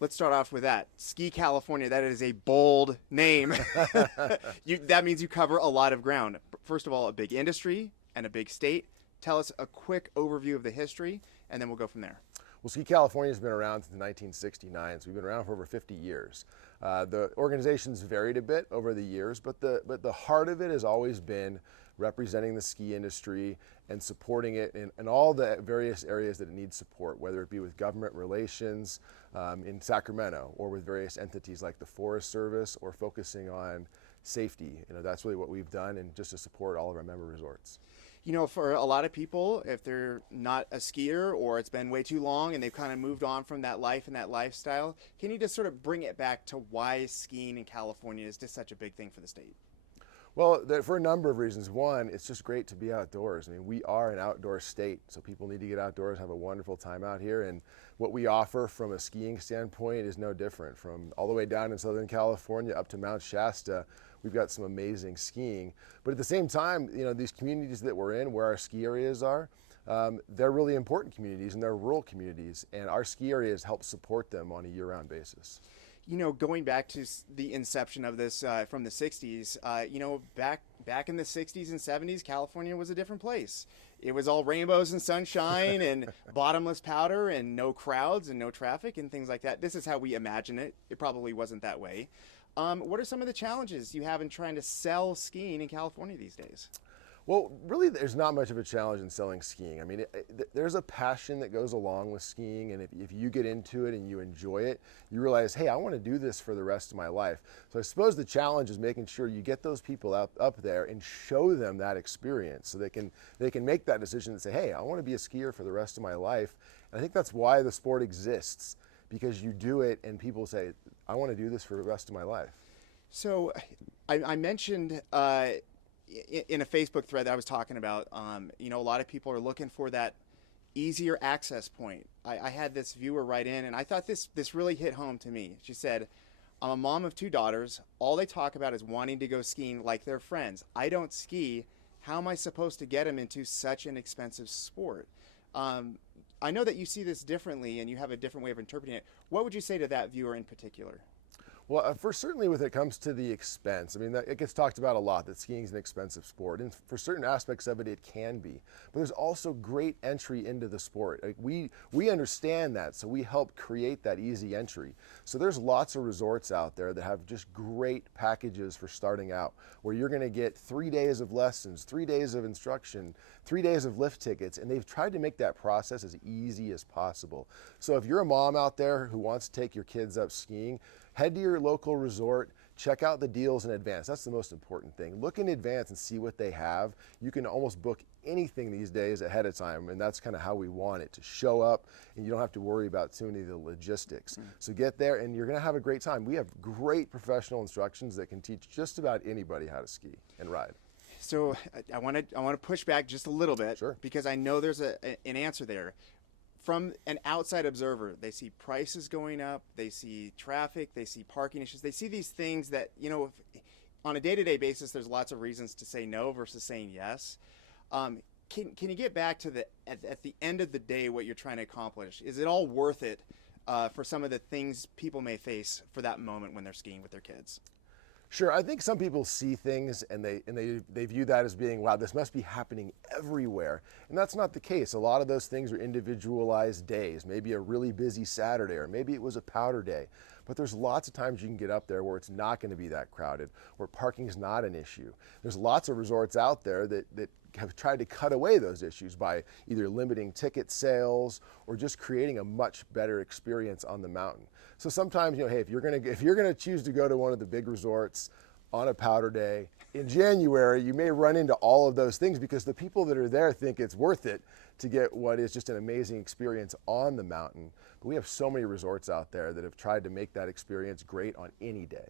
Let's start off with that. Ski California, that is a bold name. That means you cover a lot of ground. First of all, a big industry and a big state. Tell us a quick overview of the history, and then we'll go from there. Well, Ski California has been around since 1969, so we've been around for over 50 years. The organization's varied a bit over the years, but the heart of it has always been representing the ski industry and supporting it in all the various areas that it needs support, whether it be with government relations in Sacramento or with various entities like the Forest Service or focusing on safety. That's really what we've done, and just to support all of our member resorts. For a lot of people, if they're not a skier or it's been way too long and they've kind of moved on from that life and that lifestyle, can you just sort of bring it back to why skiing in California is just such a big thing for the state? Well, for a number of reasons. One, it's just great to be outdoors. I mean, we are an outdoor state, so people need to get outdoors, have a wonderful time out here. And what we offer from a skiing standpoint is no different. From all the way down in Southern California up to Mount Shasta, we've got some amazing skiing. But at the same time, these communities that we're in, where our ski areas are, they're really important communities, and they're rural communities, and our ski areas help support them on a year-round basis. Going back to the inception of this from the 60s, back in the 60s and 70s, California was a different place. It was all rainbows and sunshine and bottomless powder and no crowds and no traffic and things like that. This is how we imagine it. It probably wasn't that way. What are some of the challenges you have in trying to sell skiing in California these days? Well, really, there's not much of a challenge in selling skiing. I mean, there's a passion that goes along with skiing, and if you get into it and you enjoy it, you realize, hey, I want to do this for the rest of my life. So I suppose the challenge is making sure you get those people up there and show them that experience, so they can make that decision and say, hey, I want to be a skier for the rest of my life. And I think that's why the sport exists, because you do it and people say, I want to do this for the rest of my life. So I mentioned in a Facebook thread that I was talking about, a lot of people are looking for that easier access point. I had this viewer write in, and I thought this really hit home to me. She said, I'm a mom of 2 daughters. All they talk about is wanting to go skiing like their friends. I don't ski. How am I supposed to get them into such an expensive sport? I know that you see this differently and you have a different way of interpreting it. What would you say to that viewer in particular? Well, certainly when it comes to the expense, I mean, it gets talked about a lot that skiing is an expensive sport, and for certain aspects of it, it can be. But there's also great entry into the sport. Like we understand that, so we help create that easy entry. So there's lots of resorts out there that have just great packages for starting out, where you're going to get 3 days of lessons, 3 days of instruction, 3 days of lift tickets, and they've tried to make that process as easy as possible. So if you're a mom out there who wants to take your kids up skiing, head to your local resort, check out the deals in advance. That's the most important thing. Look in advance and see what they have. You can almost book anything these days ahead of time, and that's kind of how we want it to show up, and you don't have to worry about too many of the logistics. So get there, and you're going to have a great time. We have great professional instructions that can teach just about anybody how to ski and ride. So I want to push back just a little bit, Sure. Because I know there's an answer there. From an outside observer, they see prices going up, they see traffic, they see parking issues, they see these things that, on a day-to-day basis, there's lots of reasons to say no versus saying yes. Can you get back to at the end of the day what you're trying to accomplish? Is it all worth it for some of the things people may face for that moment when they're skiing with their kids? Sure, I think some people see things and they view that as being, wow, this must be happening everywhere. And that's not the case. A lot of those things are individualized days, maybe a really busy Saturday, or maybe it was a powder day. But there's lots of times you can get up there where it's not going to be that crowded, where parking is not an issue. There's lots of resorts out there that have tried to cut away those issues by either limiting ticket sales or just creating a much better experience on the mountain. So sometimes, hey, if you're gonna choose to go to one of the big resorts on a powder day in January, you may run into all of those things because the people that are there think it's worth it to get what is just an amazing experience on the mountain. But we have so many resorts out there that have tried to make that experience great on any day.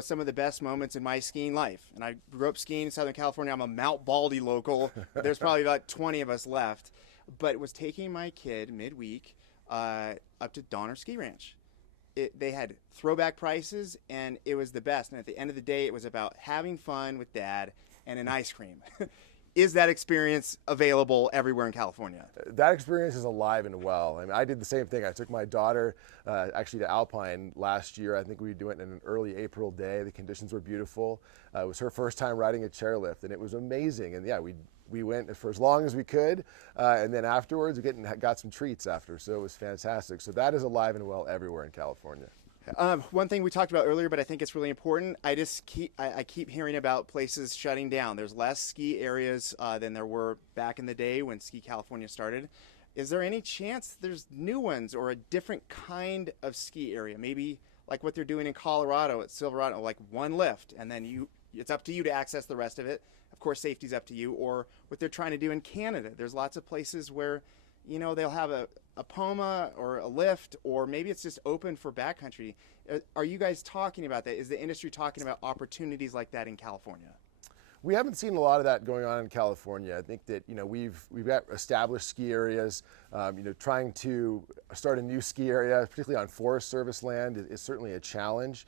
Some of the best moments in my skiing life, and I grew up skiing in Southern California. I'm a Mount Baldy local. There's probably about 20 of us left, but it was taking my kid midweek up to Donner Ski Ranch. They had throwback prices, and it was the best. And at the end of the day, it was about having fun with Dad and an ice cream. is that experience available everywhere in California? That experience is alive and well. I mean, I did the same thing. I took my daughter actually to Alpine last year. I think we went in an early April day. The conditions were beautiful. It was her first time riding a chairlift, and it was amazing. And yeah, we went for as long as we could, and then afterwards we got some treats after. So it was fantastic. So that is alive and well everywhere in California. One thing we talked about earlier, but I think it's really important. I keep hearing about places shutting down. There's less ski areas than there were back in the day when Ski California started. Is there any chance there's new ones or a different kind of ski area? Maybe like what they're doing in Colorado at Silverado, like one lift, and then it's up to you to access the rest of it. Of course, safety's up to you. Or what they're trying to do in Canada. There's lots of places where, they'll have a Poma or a lift, or maybe it's just open for backcountry. Are you guys talking about that? Is the industry talking about opportunities like that in California? We haven't seen a lot of that going on in California. I think that we've got established ski areas. Trying to start a new ski area, particularly on Forest Service land, is certainly a challenge.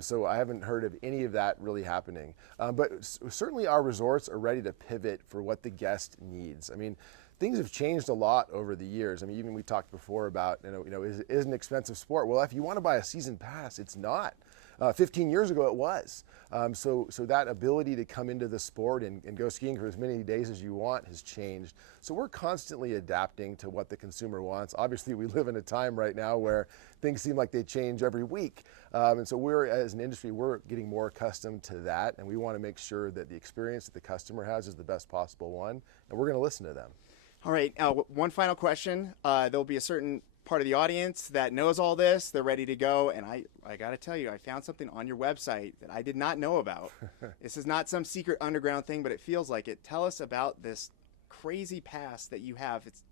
So I haven't heard of any of that really happening. But certainly our resorts are ready to pivot for what the guest needs. I mean, things have changed a lot over the years. I mean, even we talked before about, is an expensive sport. Well, if you want to buy a season pass, it's not. 15 years ago, it was. So that ability to come into the sport and go skiing for as many days as you want has changed. So we're constantly adapting to what the consumer wants. Obviously, we live in a time right now where things seem like they change every week. And so as an industry, we're getting more accustomed to that. And we want to make sure that the experience that the customer has is the best possible one. And we're going to listen to them. All right. One final question. There'll be a certain part of the audience that knows all this. They're ready to go. And I got to tell you, I found something on your website that I did not know about. This is not some secret underground thing, but it feels like it. Tell us about this crazy pass that you have. It's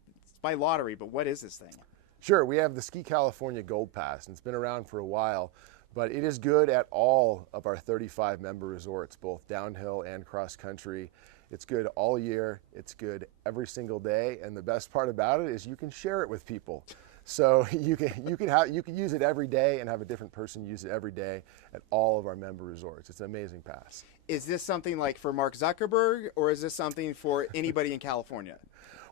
by lottery, but what is this thing? Sure. We have the Ski California Gold Pass, and it's been around for a while, but it is good at all of our 35 member resorts, both downhill and cross country. It's good all year. It's good every single day. And the best part about it is you can share it with people. So you can use it every day and have a different person use it every day at all of our member resorts. It's an amazing pass. Is this something like for Mark Zuckerberg, or is this something for anybody in California?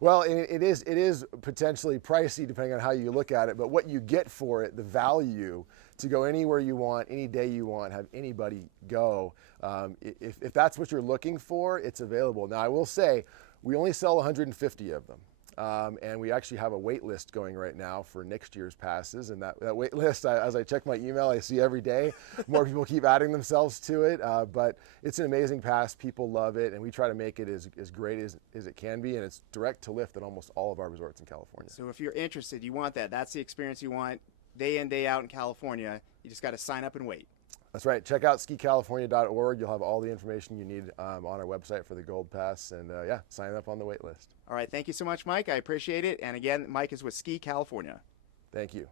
Well, it is potentially pricey depending on how you look at it, but what you get for it, the value to go anywhere you want, any day you want, have anybody go. If that's what you're looking for, it's available. Now, I will say we only sell 150 of them. And we actually have a wait list going right now for next year's passes. And that wait list, as I check my email, I see every day more people keep adding themselves to it. But it's an amazing pass. People love it. And we try to make it as great as it can be. And it's direct to lift at almost all of our resorts in California. So if you're interested, you want that. That's the experience you want day in, day out in California. You just got to sign up and wait. That's right. Check out skicalifornia.org. You'll have all the information you need on our website for the Gold Pass. And sign up on the wait list. All right. Thank you so much, Mike. I appreciate it. And again, Mike is with Ski California. Thank you.